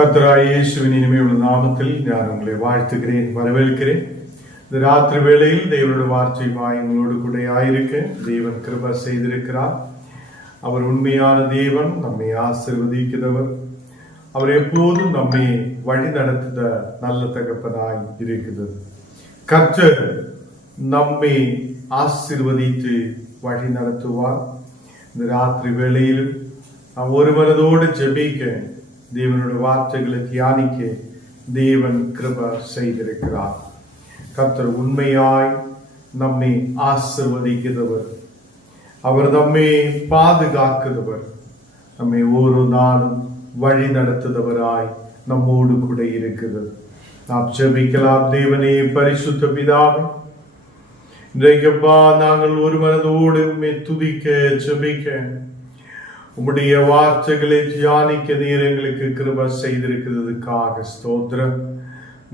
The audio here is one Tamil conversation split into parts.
கர்த்தராகிய இயேசுவின் இனிமையுள்ள நாமத்தில் நான் உங்களை வாழ்த்துகிறேன், வரவேற்கிறேன். இந்த ராத்திரி வேளையில் தேவனுடைய வார்த்தையுமாய் எங்களோடு கூட ஆயிருக்க தேவன் கிருபை செய்திருக்கிறார். அவர் உண்மையான தேவன், நம்மை ஆசீர்வதிக்கிறவர். அவர் எப்போதும் நம்மை வழி நடத்துத நல்ல தகப்பனாய் இருக்கிறது. கர்த்தர் நம்மை ஆசீர்வதித்து வழி நடத்துவார். இந்த ராத்திரி வேளையில் நாம் ஒரு மனதோடு ஜெபிக்க, தேவனுடைய வார்த்தைகளை தியானிக்க தேவன் கிருபை செய்திருக்கிறார். கர்த்தர் உண்மையாய் நம்மை ஆசீர்வதிக்கிறவர். அவர் நம்மை பாதுகாக்கிறவர். நம்மை ஒரு நாளும் வழி நடத்துகிறவராய் நம்மோடு கூட இருக்கிறது. நாம் ஜெபிக்கலாம். தேவனே, பரிசுத்த பிதாவே, இன்றைக்கப்பா நாங்கள் ஒரு மனதோடு உம்மை துதிக்க ஜெபிக்க, உம்முடைய வார்த்தைகளை தியானிக்க நீர் எங்களுக்கு கிருபை செய்திருக்கிறதுக்காக ஸ்தோத்திரம்.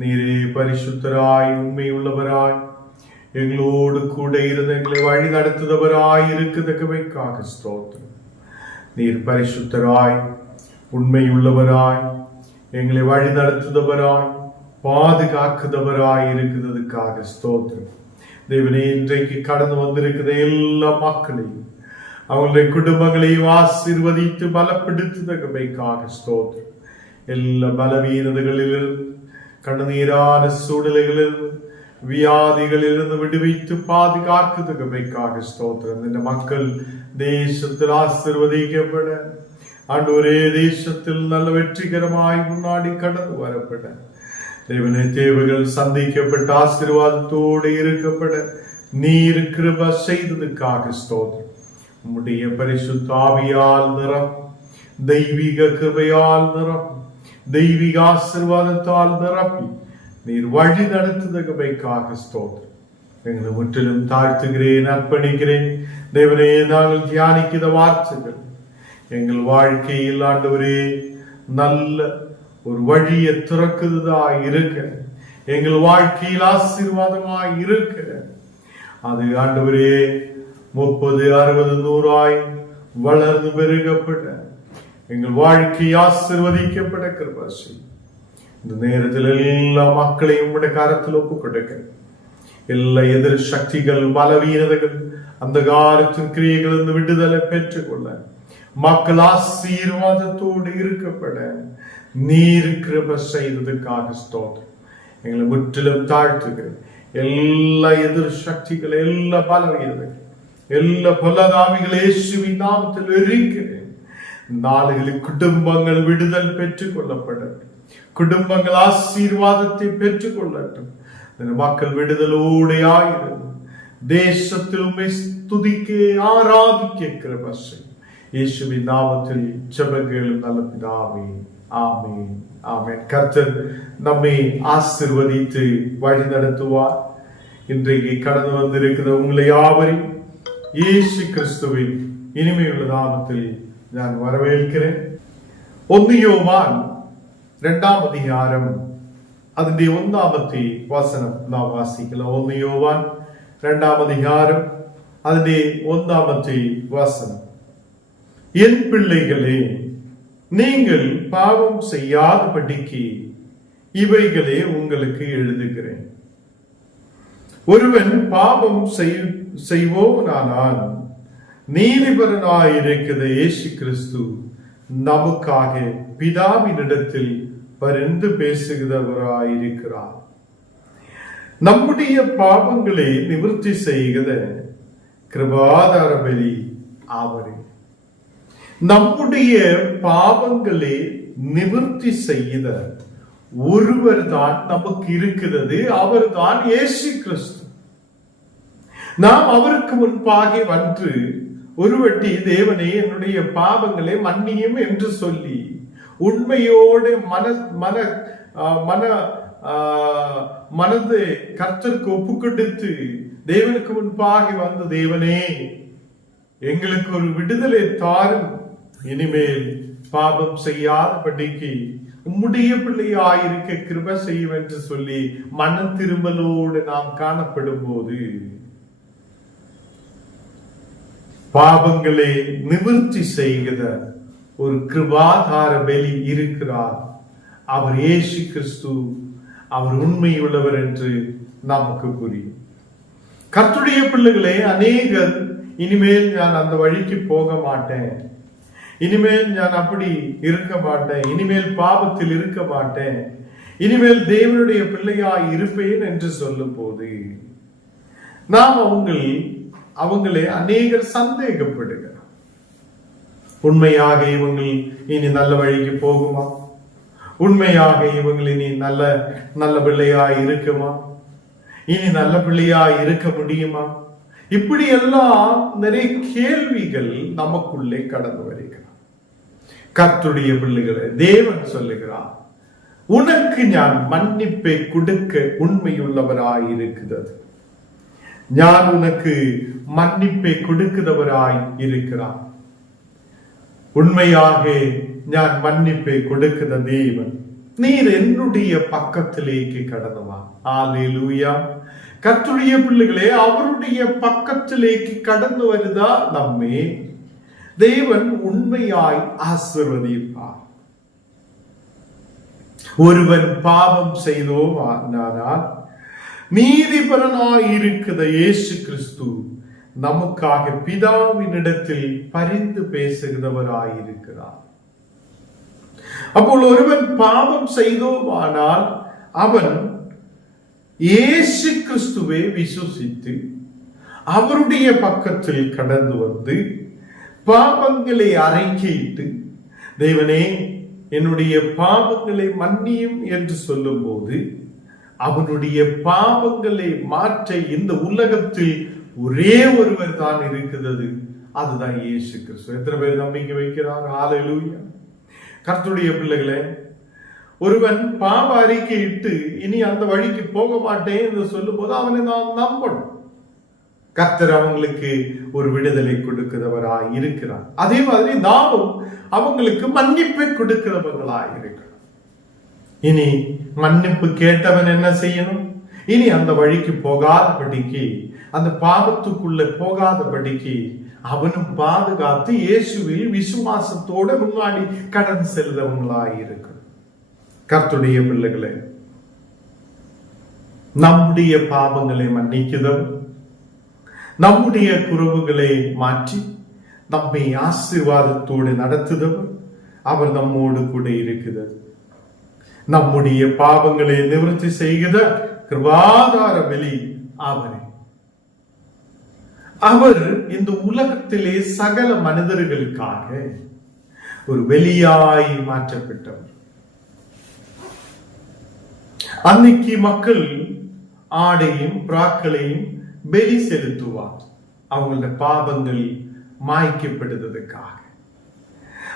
நீரே பரிசுத்தராய், உண்மை உள்ளவராய், எங்களோடு கூட இருந்து எங்களை வழி நடத்துதவராய் இருக்குதற்காக ஸ்தோத்திரம். நீர் பரிசுத்தராய், உண்மை உள்ளவராய், எங்களை வழி நடத்துதவராய், பாதுகாக்குதவராய் இருக்கிறதுக்காக ஸ்தோத்திரம். தேவனே, இன்றைக்கு கடந்து வந்திருக்கிற எல்லா மக்களையும், அவங்களுடைய குடும்பங்களையும் ஆசீர்வதித்து பலப்படுத்துதற்காக ஸ்தோத்திரம். எல்லா பலவீனதைகளிலிருந்து, கண்ணீரான சூழ்நிலைகளிலிருந்து, வியாதிகளிலிருந்து விடுவித்து பாதுகாக்குதற்காக ஸ்தோத்திரம். இந்த மக்கள் தேசத்தில் ஆசீர்வதிக்கப்பட, ஆண்டவரே, தேசத்தில் நல்ல வெற்றிகரமாய் முன்னாடி கடந்து வரப்பட, தேவனே, தேவைகள் சந்திக்கப்பட்ட ஆசீர்வாதத்தோடு இருக்கப்பட நீர் கிருபை செய்ததுக்காக ஸ்தோத்திரம். உம்முடைய பரிசுத்த ஆவியால் நிறம், தெய்வீக கிருபையால் நிறம், தெய்வீக ஆசீர்வாதத்தால் நிரப்பி நீர் வழி நடத்துதற்காக ஸ்தோத்திரம். எங்களை முற்றிலும் தாழ்த்துகிறேன், அர்ப்பணிக்கிறேன். தேவனே, நாங்கள் தியானிக்கிற வார்த்தைகள் எங்கள் வாழ்க்கையில் ஆண்டவரே நல்ல ஒரு வழியை திறக்குதா இருக்க, எங்கள் வாழ்க்கையில் ஆசீர்வாதமாய் இருக்க, அது ஆண்டவரே 30, 60, 100 வளர்ந்து பெருகப்பட எங்கள் வாழ்க்கை ஆசீர்வதிக்கப்பட கிருபை செய். இந்த நேரத்தில் எல்லா மக்களையும் உடைய கரத்தில் ஒப்புக் கொடுக்க, எல்லா எதிர் சக்திகள், பலவீனதைகள், அந்த காலத்தின் கிரியைகள் விடுதலை பெற்றுக்கொள்ள, மக்கள் ஆசீர்வாதத்தோடு இருக்கப்பட நீர் கிருபை செய்ததுக்காக ஸ்தோத்திரம். எங்களை முற்றிலும் தாழ்த்துகிறேன். எல்லா எதிர் சக்திகள், எல்லா பலவீனதைகள், எல்லா பொல்லாதாவிகள் இயேசுவின் நாமத்தில் இருக்கிறேன். நாடுகளில் குடும்பங்கள் விடுதல் பெற்றுக் கொள்ளப்படட்டும். குடும்பங்கள் ஆசீர்வாதத்தை பெற்றுக் கொள்ளட்டும். மக்கள் விடுதலோடு ஆயிரம் தேசத்தில் உம்மை துதிக்க ஆராதிக்க கிருபை செய். இயேசுவின் நாமத்தில் ஜெபங்களும் நல்ல பிதாவே, ஆமென், ஆமென். கர்த்தர் நம்மை ஆசீர்வதித்து வழி நடத்துவார். இன்றைக்கு கடந்து வந்திருக்கிற உங்களை யாவரையும் இயேசு கிறிஸ்துவின் இனிமையுள்ள நாமத்தில் நான் வரவேற்கிறேன். 1 யோவான் 2ஆம் அதிகாரம் அதனுடைய 1ஆவது வசனம் நாம் வாசிக்கலாம். 1 யோவான் 2ஆம் அதிகாரம் அதனுடைய 1ஆவது வசனம். என் பிள்ளைகளே, நீங்கள் பாவம் செய்யாதபடிக்கு இவைகளே உங்களுக்கு எழுதுகிறேன். ஒருவன் பாவம் செய்வோனானால் நீதிபரனாயிருக்கிற இயேசு கிறிஸ்து நமக்காக பிதாவினிடத்தில் பரிந்து பேசுகிறவராயிருக்கிறார். நம்முடைய பாவங்களை நிவர்த்தி செய்கிற கிருபாதார பலி அவரே. நம்முடைய பாவங்களை நிவர்த்தி செய்த ஒருவர் தான் நமக்கு இருக்கிறது. அவர் தான் இயேசு கிறிஸ்து. நாம் அவருக்கு முன்பாக வந்து ஒரு வட்டி, தேவனே, என்னுடைய பாவங்களை மன்னியும் என்று சொல்லி உண்மையோடு மனது கர்த்தருக்கு ஒப்பு கொடுத்து தேவனுக்கு முன்பாக வந்து, தேவனே, எங்களுக்கு ஒரு விடுதலை தாரும், இனிமேல் பாவம் செய்யாதபடிக்கு உம்முடைய பிள்ளையாயிருக்க கிருபை செய்யும் என்று சொல்லி மன திரும்பலோடு நாம் காணப்படும் போது பாவங்களை நிவர்த்தி செய்கிற ஒரு கிருபாதார பலி இருக்கிறார். அவர் இயேசு கிறிஸ்து, அவர் உண்மையுள்ளவர் என்று நமக்கு புரியும். கர்த்தருடைய பிள்ளைகளே, அநேகர் இனிமேல் நான் அந்த வழிக்கு போக மாட்டேன், இனிமேல் நான் அப்படி இருக்க மாட்டேன், இனிமேல் பாவத்தில் இருக்க மாட்டேன், இனிமேல் தேவனுடைய பிள்ளையாய் இருப்பேன் என்று சொல்லும் போது நாம் அவங்களே அநேகர் சந்தேகப்படுகிறார். உண்மையாக இவங்க இனி நல்ல வழிக்கு போகுமா? உண்மையாக இவங்க இனி நல்ல பிள்ளையாய் இருக்குமா? இனி நல்ல பிள்ளையாய் இருக்க முடியுமா? இப்படி எல்லாம் நிறைய கேள்விகள் நமக்குள்ளே கடந்து வருகிறார். கர்த்தருடைய பிள்ளைகளை தேவன் சொல்லுகிறார், உனக்கு நான் மன்னிப்பை கொடுக்க உண்மையுள்ளவராய் இருக்கிறது. நான் உனக்கு மன்னிப்பை கொடுக்கிறவராய் இருக்கிறார். உண்மையாக நான் மன்னிப்பை கொடுக்கிற தேவன், நீர் என்னுடைய பக்கத்திலேக்கு கடந்து வா. அல்லேலூயா. கர்த்தருடைய பிள்ளைகளே, அவருடைய பக்கத்திலேக்கு கடந்து வருதா நம்மே தேவன் உண்மையாய் ஆசீர்வதிப்பார். ஒருவன் பாவம் செய்தோமானால் நீதிபரனாய் இருக்கிற இயேசு கிறிஸ்து நமக்காக பிதாவினிடத்தில் பரிந்து பேசுகிறவராயிருக்கிறார். அப்போது ஒருவன் பாவம் செய்தோமானால் அவன் இயேசு கிறிஸ்துவை விசுவாசித்து அவருடைய பக்கத்தில் கடந்து வந்து பாவங்களை அறிக்கையிட்டு, தேவனே என்னுடைய பாவங்களை மன்னியும் என்று சொல்லும் போது அவனுடைய பாவங்களை மாற்ற இந்த உலகத்தில் ஒரே ஒருவர் தான் இருக்கிறது, அதுதான் இயேசு கிறிஸ்து. எத்தனை பேர் நம்பிக்கை வைக்கிறார்? ஹல்லேலூயா. கர்த்தருடைய பிள்ளைகளே, ஒருவன் பாவ அறிக்கையிட்டு இனி அந்த வழிக்கு போக மாட்டேன் என்று சொல்லும் போது அவனை நாம் நம்பணும். கர்த்தர் அவங்களுக்கு ஒரு விடுதலை கொடுக்கிறவராய் இருக்கிறார். அதே மாதிரி நாமும் அவங்களுக்கு மன்னிப்பை கொடுக்கிறவர்களாய் இருக்கிறோம். இனி மன்னிப்பு கேட்டவன் என்ன செய்யணும்? இனி அந்த வழிக்கு போகாதபடிக்கு, அந்த பாவத்துக்குள்ள போகாதபடிக்கு அவனும் பாதுகாத்து இயேசுவில் விசுவாசத்தோட முன்னாடி கடந்து செல்றவங்களாய் இருக்கணும். கர்த்தருடைய பிள்ளைகளே, நம்முடைய பாவங்களை மன்னிக்கிறவர், நம்முடைய குறைவுகளை மாற்றி நம்மை ஆசீர்வாதத்தோடு நடத்துதவர், அவர் நம்மோடு கூட இருக்கிறார். நம்முடைய பாவங்களை நிவர்த்தி செய்கிற கிருபாதார பலி அவரே. அவர் இந்த உலகத்திலே சகல மனிதர்களுக்காக ஒரு வெளியாய் மாற்றப்பட்டவர். அன்னைக்கு மக்கள் ஆடையும் பிராக்களையும் பலி செலுத்துவார், அவங்களோட பாவங்கள் மாய்க்கப்படுவதற்காக.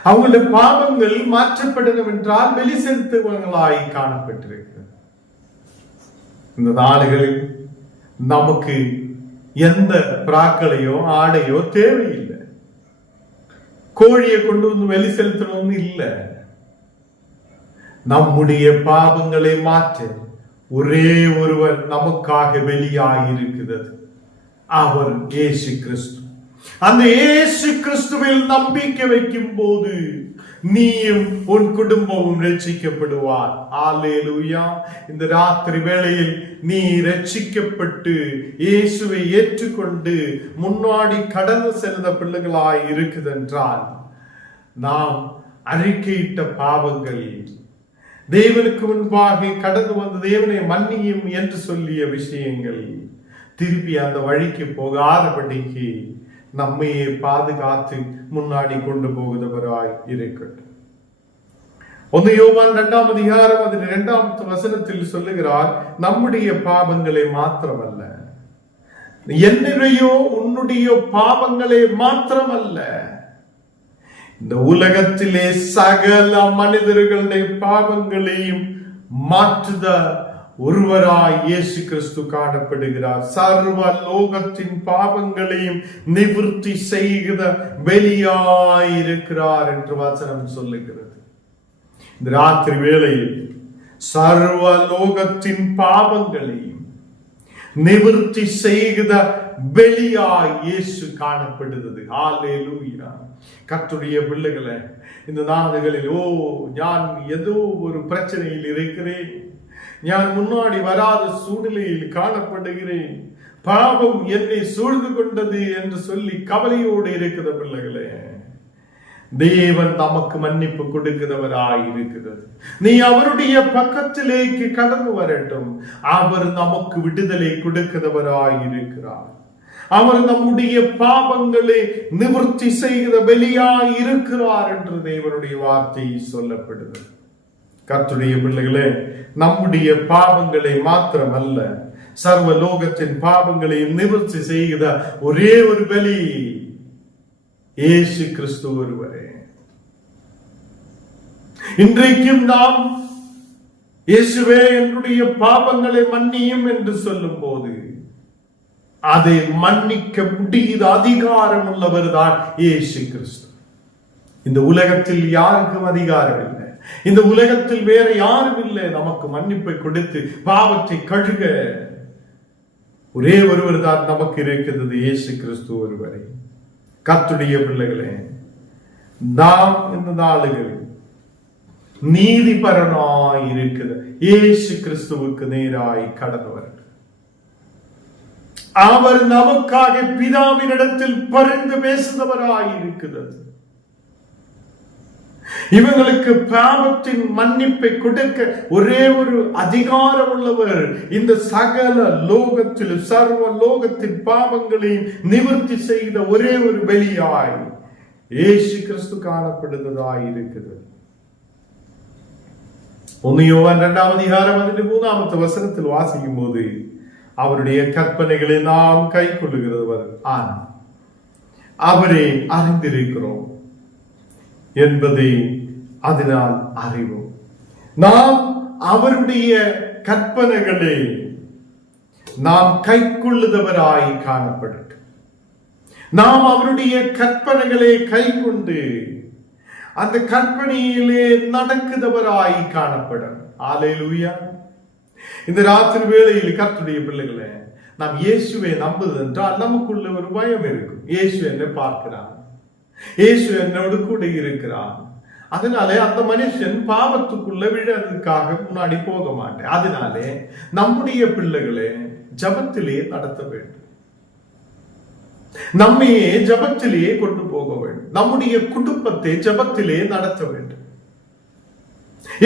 அவங்களுடைய பாவங்கள் மாற்றப்படணும் என்றால் பலி செலுத்துவங்களாய் காணப்பட்டிருக்கிறது. இந்த நாடுகளில் நமக்கு எந்த பிராக்களையோ ஆடையோ தேவையில்லை. கோழியை கொண்டு வந்து பலி செலுத்தணும்னு இல்லை. நம்முடைய பாவங்களை மாற்ற ஒரே ஒருவர் நமக்காக வெளியாயிருக்கிறது, அவர் இயேசு கிறிஸ்து. அந்த இயேசு கிறிஸ்துவில் நம்பிக்கை வைக்கும் போது நீயும் உன் குடும்பமும் ரட்சிக்கப்படுவார். அல்லேலூயா. இந்த ராத்திரி வேளையில் நீ ரட்சிக்கப்பட்டு இயேசுவை ஏற்றுக்கொண்டு முன்னாடி கடந்து செல்ல பிள்ளைகளாய் இருக்குதென்றால், நாம் அறிக்கையிட்ட பாவங்கள், தேவனுக்கு முன்பாக கடந்து வந்து தேவனை மன்னியும் என்று சொல்லிய விஷயங்கள் திருப்பி அந்த வழிக்கு போகாதபடிக்கு நம்மையே பாதுகாத்து முன்னாடி கொண்டு போகிறவராய் இருக்கட்டும். 1 யோவான் 2ஆம் அதிகாரம் 2ஆம் வசனத்தில் சொல்லுகிறார், நம்முடைய பாவங்களை மாத்திரமல்ல, என்னுடையோ உன்னுடைய பாவங்களை மாத்திரமல்ல, இந்த உலகத்திலே சகல மனிதர்களுடைய பாவங்களையும் மாற்றுத ஒருவராய் இயேசு கிறிஸ்து காணப்படுகிறார். சர்வ லோகத்தின் பாவங்களையும் நிவர்த்தி செய்கிற வெளியாயிருக்கிறார் என்று வசனம் சொல்லுகிறது. இந்த ராத்திரி வேளையில் சர்வ லோகத்தின் பாவங்களையும் நிவர்த்தி செய்கிற வெளியாய் இயேசு காணப்படுகிறது. ஹல்லேலூயா. கர்த்தருடைய பிள்ளைகளை இந்த நாடுகளில் நான் ஏதோ ஒரு பிரச்சனையில் இருக்கிறேன், நான் முன்னாடி வராத சூழ்நிலையில் காணப்படுகிறேன், பாவம் என்னை சூழ்ந்து கொண்டது என்று சொல்லி கவலையோடு இருக்கிற பிள்ளைகளே, தேவன் நமக்கு மன்னிப்பு கொடுக்கிறவராய் இருக்கிறது. நீ அவருடைய பக்கத்திலேக்கு கடந்து வரட்டும். அவர் நமக்கு விடுதலை கொடுக்கிறவராய் இருக்கிறார். அவர் நம்முடைய பாவங்களை நிவர்த்தி செய்கிற பலியாய் இருக்கிறார் என்று தேவனுடைய வார்த்தை சொல்லப்படுகிறது. கர்த்தருடைய பிள்ளைகளே, நம்முடைய பாவங்களை மாத்திரமல்ல, சர்வ லோகத்தின் பாவங்களை நிவர்த்தி செய்கிற ஒரே ஒரு பலி இயேசு கிறிஸ்து ஒருவரே. இன்றைக்கும் நாம் இயேசுவே என்னுடைய பாவங்களை மன்னியும் என்று சொல்லும் போது அதை மன்னிக்க முடியாத அதிகாரம் உள்ளவர் தான் இயேசு கிறிஸ்து. இந்த உலகத்தில் யாருக்கும் அதிகாரம் இல்லை. இந்த உலகத்தில் வேற யாரும் இல்லை நமக்கு மன்னிப்பை கொடுத்து பாவத்தை கழுக. ஒரே ஒருவர் தான் நமக்கு இருக்கிறது, இயேசு கிறிஸ்து ஒருவரை. கர்த்தருடைய பிள்ளைகளே, நாம் இந்த நாளுகளில் நீதிபரனாய் இருக்கிற இயேசு கிறிஸ்துவுக்கு நேராய் கடந்து வரட்டும். அவர் நமக்காக பிதாவினிடத்தில் பரிந்து பேசுகிறவராய் இருக்கிறது. இவங்களுக்கு பாவத்தின் மன்னிப்பை கொடுக்க ஒரே ஒரு அதிகாரம் உள்ளவர். இந்த சகல லோகத்தில் சர்வ லோகத்தின் பாவங்களையும் நிவர்த்தி செய்த ஒரே ஒரு பலியாய் இயேசு கிறிஸ்து காணப்படுவதாய் இருக்கிறது. 1 யோவான் 2ஆம் அதிகாரம் 3ஆவது வசனத்தில் வாசிக்கும் போது, அவருடைய கற்பனைகளை நாம் கை கொள்ளுகிறவர் ஆனால் அவரை அறிந்திருக்கிறோம் என்பதை அதனால் அறிவோம். நாம் அவருடைய கற்பனைகளை நாம் கை கொள்ளுதவராய் காணப்படட்டும். நாம் அவருடைய கற்பனைகளை கை கொண்டு அந்த கற்பனையிலே நடக்குதவராய் காணப்படும். அல்லேலூயா. இந்த ராத்திரி வேளையில் கர்த்தருடைய பிள்ளைகளே, நாம் இயேசுவை நம்புவது என்றால் நமக்குள்ள ஒரு பயம் இருக்கும். இயேசு என்னை பார்க்கிறார், இயேசு என்னோடு கூட இருக்கிறார். அதனாலே அந்த மனுஷன் பாவத்துக்குள்ள விழறதுக்காக முன்னாடி போக மாட்டேன். அதனாலே நம்முடைய பிள்ளைகளை ஜபத்திலே நடத்த வேண்டும். நம்மையே ஜபத்திலேயே கொண்டு போக வேண்டும். நம்முடைய குடும்பத்தை ஜபத்திலே நடத்த வேண்டும்.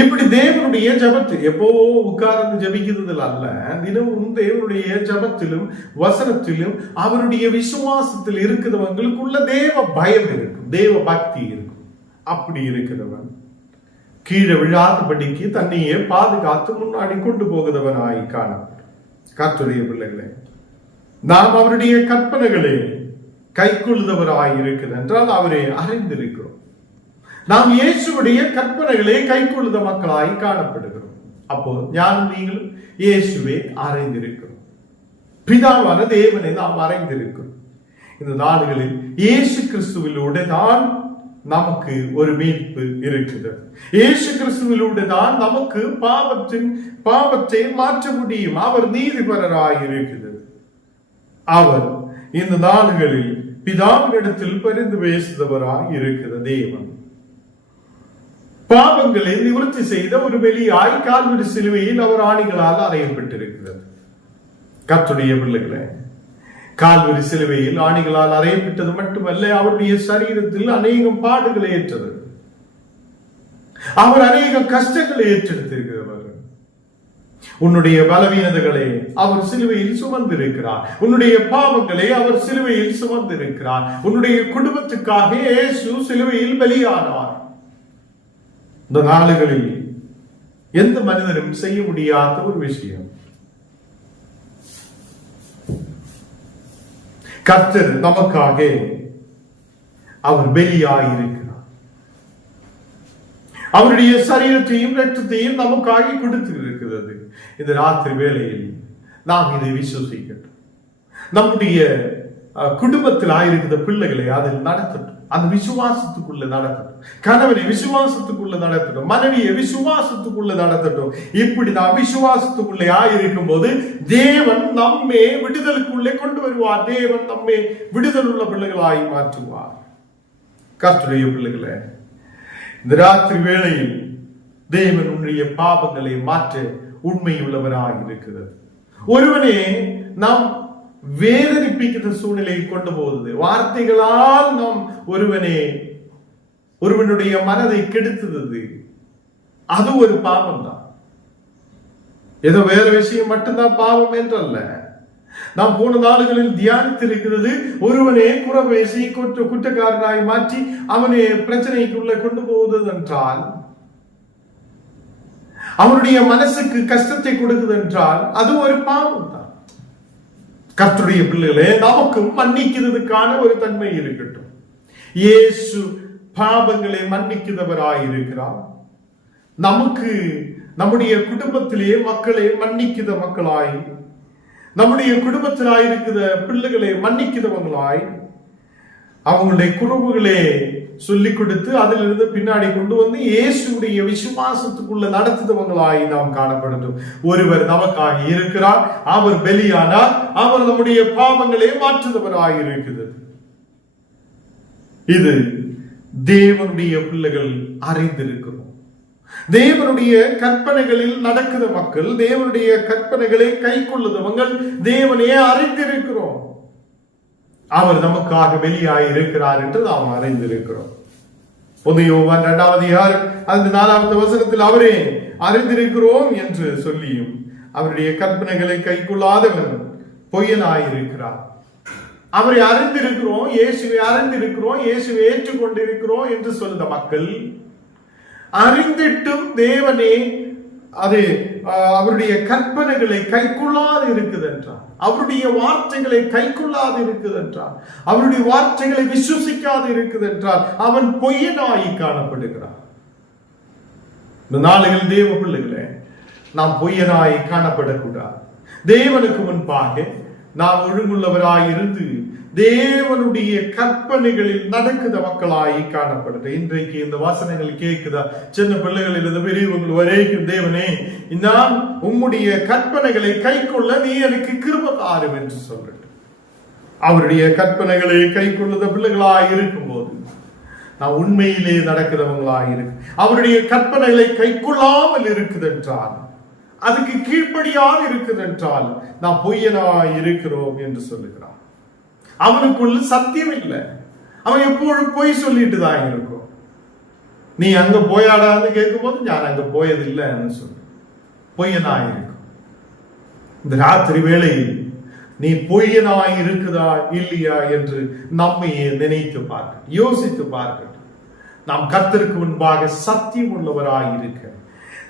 இப்படி தேவனுடைய ஜபத்தில் எப்போ உட்கார்ந்து ஜபிக்கிறது அல்ல, தினமும் தேவனுடைய ஜபத்திலும் வசனத்திலும் அவருடைய விசுவாசத்தில் இருக்கிறவங்களுக்குள்ள தேவ பயம் இருக்கும், தேவ பக்தி இருக்கும். அப்படி இருக்கிறவன் கீழே விழாதபடிக்கு தன்னையே பாதுகாத்து முன்னாடி கொண்டு போகிறவனாய் காணப்படும். கர்த்தருடைய பிள்ளைகளே, நாம் அவருடைய கற்பனைகளை கை கொள்ளுதவராய் இருக்கிறது என்றால் அவரை அறிந்திருக்கிறோம். நாம் இயேசுடைய கற்பனைகளை கை கொள்ளுத மக்களாய் காணப்படுகிறோம். அப்போ ஞானம் நீங்கள் இயேசுவை அறிந்திருக்கிறோம். பிதாவான தேவனை நாம் அறிந்திருக்கிறோம். இந்த நாடுகளில் இயேசு கிறிஸ்துவிலூടെ தான் நமக்கு ஒரு மீட்பு இருக்குது. இயேசு கிறிஸ்துவிலூടെ தான் நமக்கு பாவத்தை மாற்ற முடியும். அவர் நீதிபரராய் இருக்கிறது. அவர் இந்த நாடுகளில் பிதாவினிடத்தில் பரிந்து பேசுகிறவராய் இருக்கிற தேவன் பாவங்களை நிவர்த்தி செய்த ஒரு வெளியாய் கால்வரி சிலுவையில் அவர் ஆணிகளால் அறையப்பட்டிருக்கிறது. கர்த்தருடைய பிள்ளைகளே, கால்வரி சிலுவையில் ஆணிகளால் அறையப்பட்டது மட்டுமல்ல, அவருடைய சரீரத்தில் அநேகம் பாடுகளை ஏற்றது. அவர் அநேக கஷ்டங்களை ஏற்றெடுத்திருக்கிறவர். உன்னுடைய பலவீனதைகளை அவர் சிலுவையில் சுமந்திருக்கிறார். உன்னுடைய பாவங்களை அவர் சிலுவையில் சுமந்திருக்கிறார். உன்னுடைய குடும்பத்துக்காக இயேசு சிலுவையில் பலியானார். இந்த நாளுகளில் எந்த மனிதனும் செய்ய முடியாத ஒரு விஷயம், கர்த்தர் நமக்காக அவர் பலியாயிருக்கிறார். அவருடைய சரீரத்தையும் இரத்தத்தையும் நமக்காக கொடுத்து இருக்கிறது. இந்த ராத்திரி வேளையில் நாம் இதை விசுவசிக்கட்டும். நம்முடைய குடும்பத்தில் ஆயிருக்கிற பிள்ளைகளை அதில் நடத்தட்டும். அந்த விசுவாசத்துக்குள்ள நடத்தட்டும். கணவனை விசுவாசத்துக்குள்ள நடத்தட்டும். மனைவியை விசுவாசத்துக்குள்ள நடத்தட்டும். இப்படி நாம் விசுவாசத்துக்குள்ளே ஆயிருக்கும் போது தேவன் நம்மை விடுதலுக்குள்ளே கொண்டு வருவார். தேவன் நம்மை விடுதல் உள்ள பிள்ளைகளாய் மாற்றுவார். கர்த்தருடைய பிள்ளைகளே, இந்த ராத்திரி வேளையில் தேவன் உன்னுடைய பாவங்களை மாற்ற உண்மையுள்ளவராக இருக்கிறது. ஒருவனே நாம் வேதனிப்பிக்கிற சூழ்நிலையை கொண்டு போகுது. வார்த்தைகளால் நாம் ஒருவனுடைய மனதை கெடுத்தது. அது ஒரு பாவம் தான். ஏதோ வேற விஷயம் மட்டும்தான் பாவம் என்றல்ல. நாம் போன நாடுகளில் தியானித்திருக்கிறது, ஒருவனே குறவேசி குற்றக்காரனாய் மாற்றி அவனை பிரச்சனைக்குள்ள கொண்டு போவது என்றால், அவனுடைய மனசுக்கு கஷ்டத்தை கொடுக்குது என்றால் அது ஒரு பாவம் தான். கர்த்தருடைய பிள்ளைகளே, நமக்கும் மன்னிக்கிறதுக்கான ஒரு தன்மை இருக்கட்டும். இயேசு பாவங்களை மன்னிக்கிறவராயிருக்கிறார். நமக்கு நம்முடைய குடும்பத்திலே மக்களை மன்னிக்கிற மக்களாய், நம்முடைய குடும்பத்திலாயிருக்கிற பிள்ளைகளை மன்னிக்கிறவங்களாய், அவங்களுடைய குறவுகளே சொல்லிக் கொடுத்து அதிலிருந்து பின்னாடி கொண்டு வந்து இயேசுடைய விசுவாசத்துக்குள்ள நடத்துவங்களாய் நாம் காணப்படும். ஒருவர் நமக்காக இருக்கிறார், அவர் பலியானார், அவர் நம்முடைய பாவங்களே மாற்றுபவராய் இருக்கிறது. இது தேவனுடைய பிள்ளைகள் அறிந்திருக்கிறோம். தேவனுடைய கற்பனைகளில் நடக்கிற மக்கள், தேவனுடைய கற்பனைகளை கை கொள்ளுதவங்கள் தேவனே அறிந்திருக்கிறோம். அவர் நமக்காக வெளியாய் இருக்கிறார் என்று நாம் அறிந்திருக்கிறோம். 1 யோவான் 2:4 வசனத்தில் அவரே அறிந்திருக்கிறோம் என்று சொல்லியும் அவருடைய கற்பனைகளை கை கொள்ளாதவன் பொய்யனாயிருக்கிறார். அவரை அறிந்திருக்கிறோம், இயேசுவை அறிந்திருக்கிறோம், இயேசுவை ஏற்றுக்கொண்டிருக்கிறோம் என்று சொல்லுத மக்கள் அறிந்திட்டும் தேவனே அது அவருடைய கற்பனைகளை கைக்கொள்ளாது இருக்குது என்றார், அவருடைய வார்த்தைகளை கைக்கொள்ளாது இருக்குது என்றார், அவருடைய வார்த்தைகளை விசுவசிக்காது இருக்குது என்றார், அவன் பொய்யனாய் காணப்படுகிறார். இந்த நாளில் தேவ பிள்ளைகளே, நாம் பொய்யனாய் காணப்படக்கூடாது. தேவனுக்கு முன்பாக நாம் ஒழுங்குள்ளவராய் இருந்து தேவனுடைய கற்பனைகளில் நடக்குத மக்களாய் காணப்படுது. இன்றைக்கு இந்த வாசனைகள் கேட்குதா? சின்ன பிள்ளைகளில் இருந்து பெரியவங்கள் வரைக்கும், தேவனே நான் உம்முடைய கற்பனைகளை கை கொள்ள நீ எனக்கு கிருபை தாரும் என்று சொல்லிட்டு அவருடைய கற்பனைகளை கை கொள்ளுத பிள்ளைகளாய் இருக்கும் போது நான் உண்மையிலே நடக்கிறவங்களாய் இருக்கு. அவருடைய கற்பனைகளை கை கொள்ளாமல் இருக்குது என்றால், அதுக்கு கீழ்ப்படியாக இருக்குது என்றால் நாம் பொய்யனாய் இருக்கிறோம் என்று சொல்லுகிறார். அவனுக்குள்ள சத்தியம் இல்லை. அவன் எப்பொழுதும் பொய் சொல்லிட்டு தான் இருக்கும். நீ அங்க போயாடான்னு கேட்கும் போது நான் அங்க போயதில்லைன்னு சொல்லு, பொய்யனாய் இருக்கும். இந்த ராத்திரி வேளையில் நீ பொய்யனாய் இருக்குதா இல்லையா என்று நம்மையே நினைத்து பார்க்க, யோசித்து பார்க்க. நாம் கர்த்தருக்கு முன்பாக சத்தியம் உள்ளவராய் இருக்க,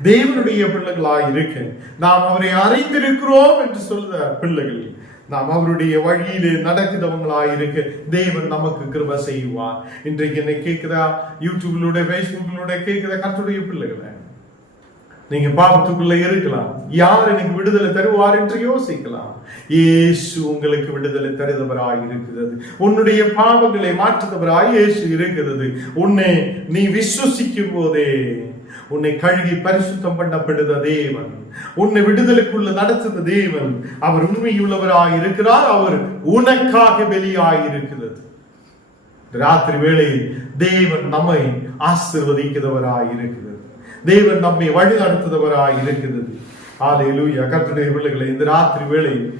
தேவனுடைய பிள்ளைகளாய் இருக்க, நாம் அவரை அறிந்திருக்கிறோம் என்று சொல்ற பிள்ளைகள், நாம் அவருடைய வழியிலே நடக்கிறவங்களாயிருக்க தேவன் நமக்கு கிருபை செய்வார். இன்றைக்கு என்ன கேட்கிறா, யூடியூப்லோட பேஸ்புக்லோட கேட்கிற கர்த்தருடைய பிள்ளைகளை, நீங்க பாவத்துக்குள்ள இருக்கலாம், யார் எனக்கு விடுதலை தருவார் என்று யோசிக்கலாம். இயேசு உங்களுக்கு விடுதலை தருதவராய் இருக்கிறது. உன்னுடைய பாவங்களை மாற்றுதவராய் இயேசு இருக்கிறது. உன்னை நீ விசுவசிக்கும் போதே உன்னை கழுகி பரிசுத்தம் பண்ணப்படுத தேவன், உன்னை விடுதலைக்குள்ள நடத்துத தேவன். அவர் உண்மையுள்ளவராய் இருக்கிறார். அவர் உனக்காக வெளியாய் இருக்கிறது. ராத்திரி வேளையில் தேவன் நம்மை ஆசீர்வதிக்கிறவராய் இருக்கிறது. தேவன் நம்மை வழி நடத்துவராய் இருக்கிறது. ஹல்லேலூயா. கர்த்தருடைய பிள்ளைகளை, இந்த ராத்திரி வேளையில்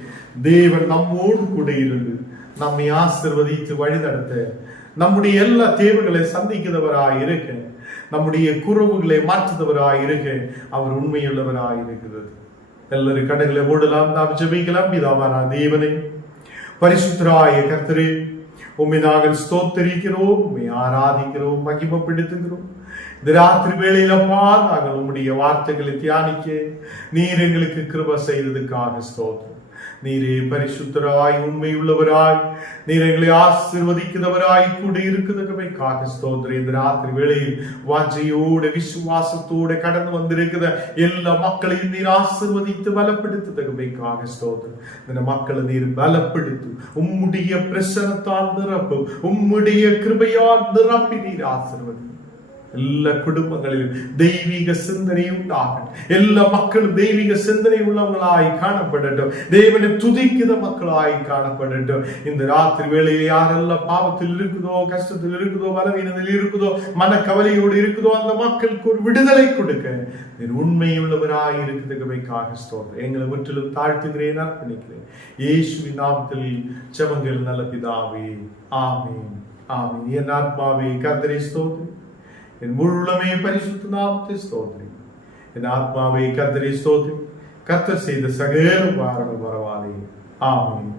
தேவன் நம்மோடு கூட இருந்து நம்மை ஆசீர்வதித்து வழி நடத்த, நம்முடைய எல்லா தேவைகளை சந்திக்கிறவராய் இருக்க, நம்முடைய குறவுகளை மாற்றுதவராய் இருக்க அவர் உண்மையுள்ளவராய் இருக்கிறது. எல்லாரும் கடைகளை ஓடலாம், நாம் ஜெபிக்கலாம். பிதாவான தேவனே, பரிசுத்தராய கர்த்தரே, உம்மை நாங்கள் ஸ்தோத்திரிக்கிறோம், உம்மை ஆராதிக்கிறோம், மகிமைப்படுத்துகிறோம். இந்த ராத்திரி வேளையிலப்பா நாங்கள் உம்முடைய வார்த்தைகளை தியானிக்க நீர் எங்களுக்கு கிருபை செய்ததுக்காக ஸ்தோத்திரம். நீரே பரிசுத்தராய் உண்மையுள்ளவராய் நீர் எங்களை ஆசீர்வதிக்கிறவராய் கூட இருக்கிறதுக்காக ஸ்தோத்திரம். இந்த ராத்திரி வேளையில் வாஞ்சையோட விசுவாசத்தோட கடந்து வந்திருக்கிற எல்லா மக்களையும் நீர் ஆசீர்வதித்து பலப்படுத்துவதற்காக ஸ்தோத்திரம். இந்த மக்களை நீர் பலப்படுத்து, உம்முடைய பிரசன்னத்தால் நிரப்பும், உம்முடைய கிருபையால் நிரப்பி நீர் ஆசீர்வதி. எல்லா குடும்பங்களிலும் தெய்வீக சிந்தனை உண்டாகட்டும். எல்லா மக்களும் தெய்வீக சிந்தனை உள்ளவங்களாய் காணப்படட்டும். தேவனை துதிக்கிற மக்களாய் காணப்படட்டும். இந்த ராத்திரி வேளையில் யாரெல்லாம் பாவத்தில் இருக்குதோ, கஷ்டத்தில் இருக்குதோ, பலவீனத்தில் இருக்குதோ, மனக்கவலையோடு இருக்குதோ, அந்த மக்களுக்கு ஒரு விடுதலை கொடுக்க உண்மையுள்ளவராய் இருக்கிறதுக்காக ஸ்தோத்திரம். எங்களை முற்றிலும் தாழ்த்துகிறேன், அர்ப்பணிக்கிறேன். இயேசுவின் நாமத்தில் ஜெபங்கள் நல்ல பிதாவே, ஆமென், ஆமென். என் ஆத்மாவே கர்த்தரை ஸ்தோத்திரி, என் முழுமே பரிசுத்த நாமத்தை ஸ்தோத்திரி. என் ஆத்மாவை கர்த்தரை ஸ்தோத்திரி, கர்த்தர் செய்த சகல உபகாரங்கள் பரவாதே. ஆமென்.